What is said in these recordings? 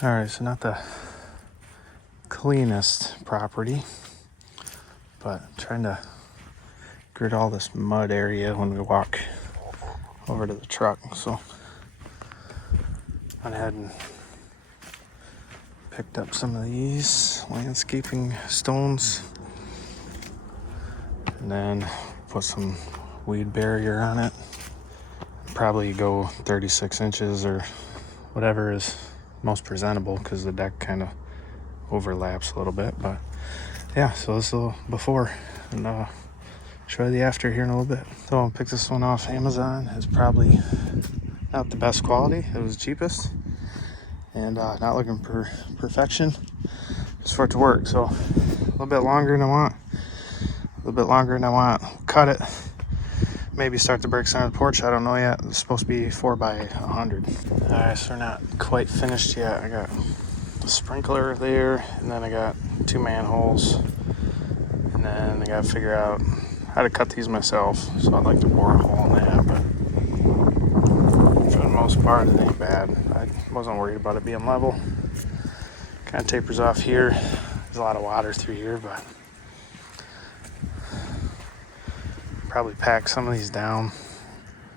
All right, so not the cleanest property, but trying to grit all this mud area when we walk over to the truck. So went ahead and picked up some of these landscaping stones and then put some weed barrier on it. Probably go 36 inches or whatever is most presentable because the deck kind of overlaps a little bit. But yeah, so this is a little before, and show you the after here in a little bit. So I'll pick this one off Amazon. It's probably not the best quality. It was the cheapest, and not looking for perfection, just for it to work. So a little bit longer than I want. Cut it. Maybe start the bricks on the porch. I don't know yet. It's supposed to be 4 by 100. All right, so we're not quite finished yet. I got a sprinkler there, and then I got 2 manholes, and then I got to figure out how to cut these myself. So I'd like to bore a hole in that, but for the most part, it ain't bad. I wasn't worried about it being level. Kind of tapers off here. There's a lot of water through here, but probably pack some of these down.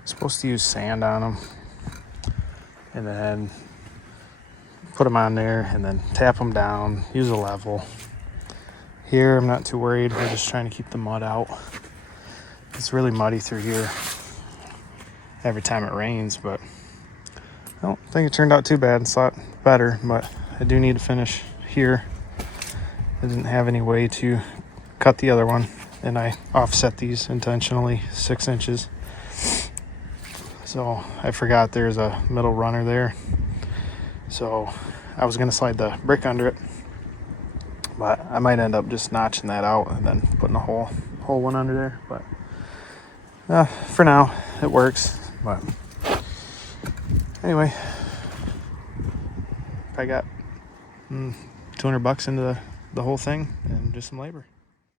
Supposed to use sand on them, and then put them on there, and then tap them down. Use a level. Here, I'm not too worried. We're just trying to keep the mud out. It's really muddy through here every time it rains, but I don't think it turned out too bad. It's a lot better, but I do need to finish here. I didn't have any way to cut the other one, and I offset these intentionally 6 inches. So I forgot there's a middle runner there. So I was gonna slide the brick under it, but I might end up just notching that out and then putting a whole one under there. But for now, it works. But anyway, I got $200 into the whole thing and just some labor.